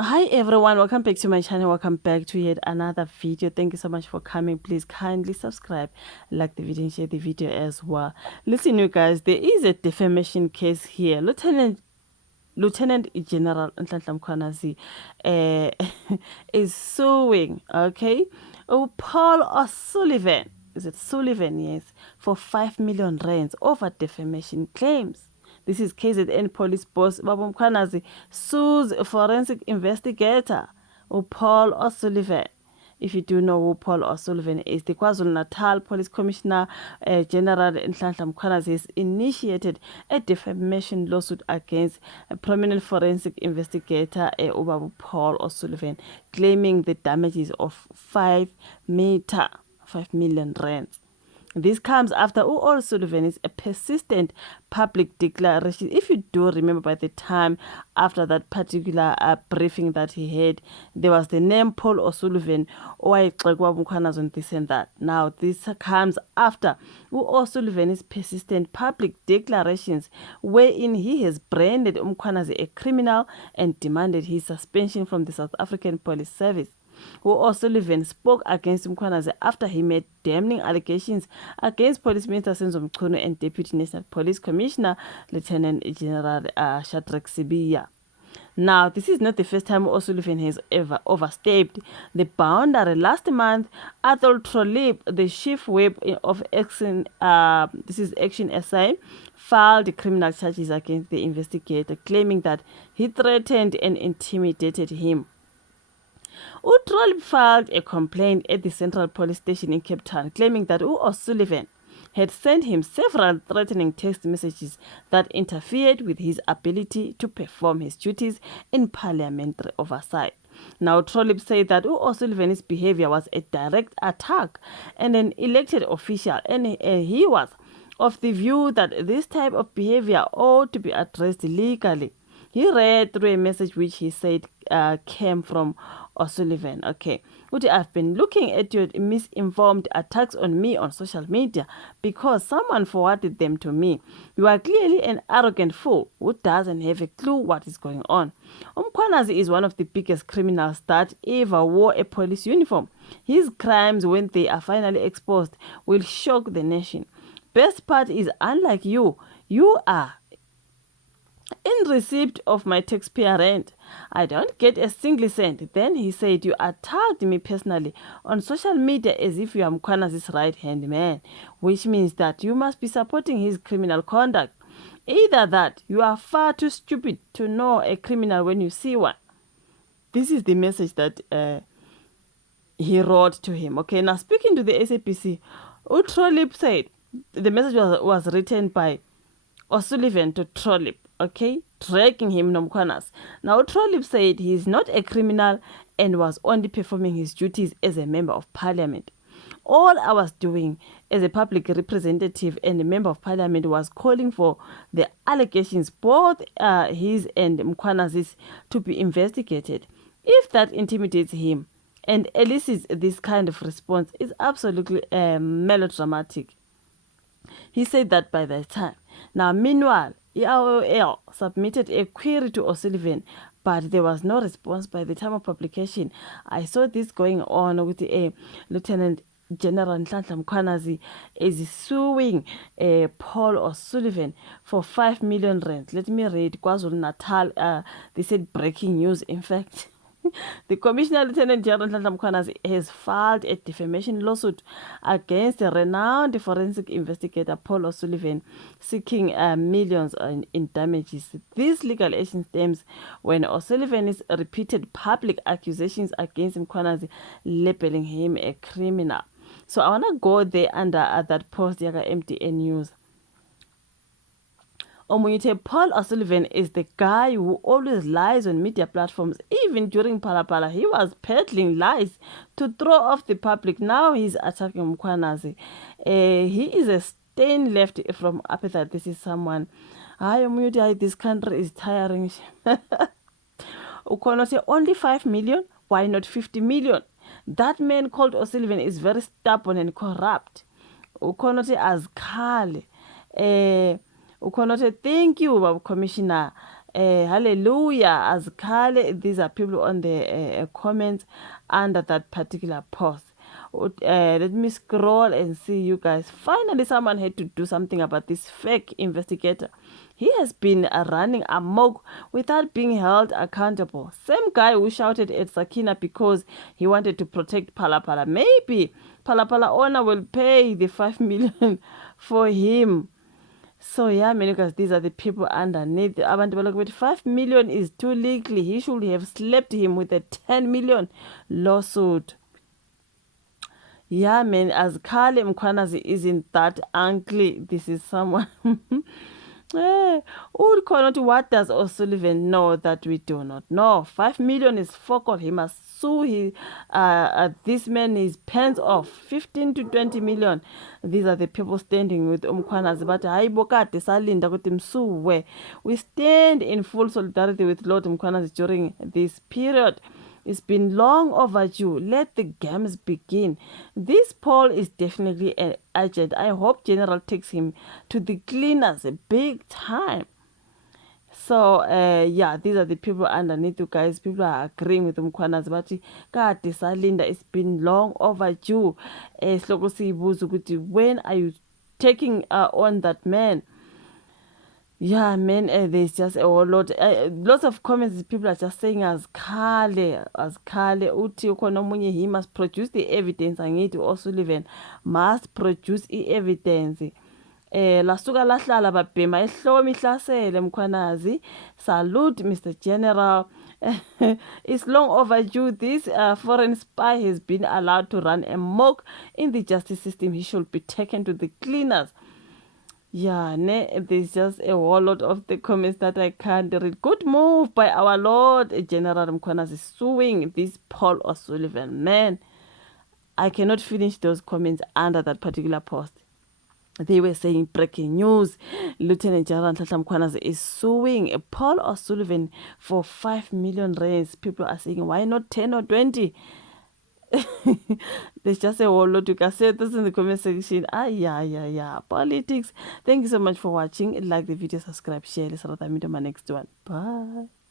Hi everyone, welcome back to my channel. Welcome back to yet another video. Thank you so much for coming. Please kindly subscribe, like the video, and share the video as well. Listen, you guys, there is a defamation case here. Lieutenant General Nhlanhla Mkhwanazi is suing, okay, Paul O'Sullivan, is it Sullivan, yes, for 5 million rands over defamation claims. This is KZN police boss Babu Mkhwanazi sues forensic investigator Paul O'Sullivan. If you do know who Paul O'Sullivan is, the KwaZulu-Natal Police Commissioner General Nhlanhla Mkhwanazi has initiated a defamation lawsuit against a prominent forensic investigator Ubaba Paul O'Sullivan, claiming the damages of 5 million rands. This comes after O'Sullivan is a persistent public declaration. If you do remember, by the time after that particular briefing that he had, there was the name Paul O'Sullivan, on this and that. Now, this comes after O'Sullivan's persistent public declarations, wherein he has branded Mkhwanazi a criminal and demanded his suspension from the South African Police Service. O'Sullivan spoke against Mkhwanazi after he made damning allegations against Police Minister Senzo Mchunu and Deputy National Police Commissioner Lieutenant General Shadrack Sibiya. Now, this is not the first time O'Sullivan has ever overstepped the boundary. Last month, Athol Trollip, the chief whip of Action, this is Action SA, filed criminal charges against the investigator, claiming that he threatened and intimidated him. Trollip filed a complaint at the Central Police Station in Cape Town, claiming that O'Sullivan had sent him several threatening text messages that interfered with his ability to perform his duties in parliamentary oversight. Now, Trollip said that O'Sullivan's behavior was a direct attack and an elected official, and he was of the view that this type of behavior ought to be addressed legally. He read through a message which he said came from O'Sullivan. Okay. I've been looking at your misinformed attacks on me on social media because someone forwarded them to me. You are clearly an arrogant fool who doesn't have a clue what is going on. Mkhwanazi is one of the biggest criminals that ever wore a police uniform. His crimes, when they are finally exposed, will shock the nation. Best part is, unlike you are in receipt of my taxpayer rent. I don't get a single cent. Then he said, you attacked me personally on social media as if you are Mkhwanazi's right-hand man, which means that you must be supporting his criminal conduct. Either that, you are far too stupid to know a criminal when you see one. This is the message that he wrote to him. Okay, now speaking to the SAPC, Trollip said, the message was written by O'Sullivan to Trollip, okay, dragging him Nomkwanas. Now, Trollip said he is not a criminal and was only performing his duties as a member of parliament. All I was doing as a public representative and a member of parliament was calling for the allegations, both his and Mkhwanazi's, to be investigated. If that intimidates him and elicits this kind of response, is absolutely melodramatic. He said that by that time. Now, meanwhile, EIOL submitted a query to O'Sullivan, but there was no response by the time of publication. I saw this going on with Lieutenant General Nhlanhla Mkhwanazi is suing Paul O'Sullivan for 5 million rands. Let me read KwaZulu-Natal. They said breaking news, in fact. The Commissioner Lieutenant General Nhlanhla Mkhwanazi has filed a defamation lawsuit against the renowned forensic investigator Paul O'Sullivan, seeking millions in damages. This legal action stems when O'Sullivan's repeated public accusations against Mkhwanazi, labeling him a criminal. So I want to go there under that post, Yaga MTN News. Paul O'Sullivan is the guy who always lies on media platforms. Even during Palapala, he was peddling lies to throw off the public. Now he's attacking Mkhwanazi. He is a stain left from appetite. This is someone. This country is tiring. Only 5 million? Why not 50 million? That man called O'Sullivan is very stubborn and corrupt. As Kale. Thank you, Commissioner Hallelujah. As Kale, these are people on the comments under that particular post. Let me scroll and see you guys. Finally, someone had to do something about this fake investigator. He has been running amok without being held accountable. Same guy who shouted at Sakina because he wanted to protect Palapala. Maybe Palapala owner will pay the 5 million for him. So yeah, man, because these are the people underneath. Abantu balokwe 5 million is too little. He should have slapped him with a 10 million lawsuit. Yeah, man, as Kale Mkwanazi isn't that ugly, this is someone. What does O'Sullivan know that we do not know? 5 million is focal. He must sue this man his pens off. 15 to 20 million. These are the people standing with Umkwanazi. But we stand in full solidarity with Lord Umkwanazi during this period. It's been long overdue. Let the games begin. This Paul is definitely an agent. I hope General takes him to the cleaners big time. So, yeah, these are the people underneath you guys. People are agreeing with Umkhwanazi. But, God, Salinda, it's been long overdue. When are you taking on that man? Yeah, man, there's just a whole lot. Lots of comments, people are just saying as Kale, uthi ukhona omunye, he must produce the evidence. Angithi O'Sullivan must produce the evidence. Lasuka lahlala babhema ehloma ihlasele Mkhwanazi. Salute, Mr. General. It's long overdue. This foreign spy has been allowed to run amok in the justice system. He should be taken to the cleaners. Yeah, there's just a whole lot of the comments that I can't read. Good move by our Lord General Mkhwanazi suing this Paul O'Sullivan. Man, I cannot finish those comments under that particular post. They were saying breaking news. Lieutenant General Nhlanhla Mkhwanazi is suing Paul O'Sullivan for 5 million rands. People are saying, why not 10 or 20? There's just a whole lot. You can say this in the comment section. Yeah. Politics. Thank you so much for watching. Like the video, subscribe, share. Let's meet on my next one. Bye.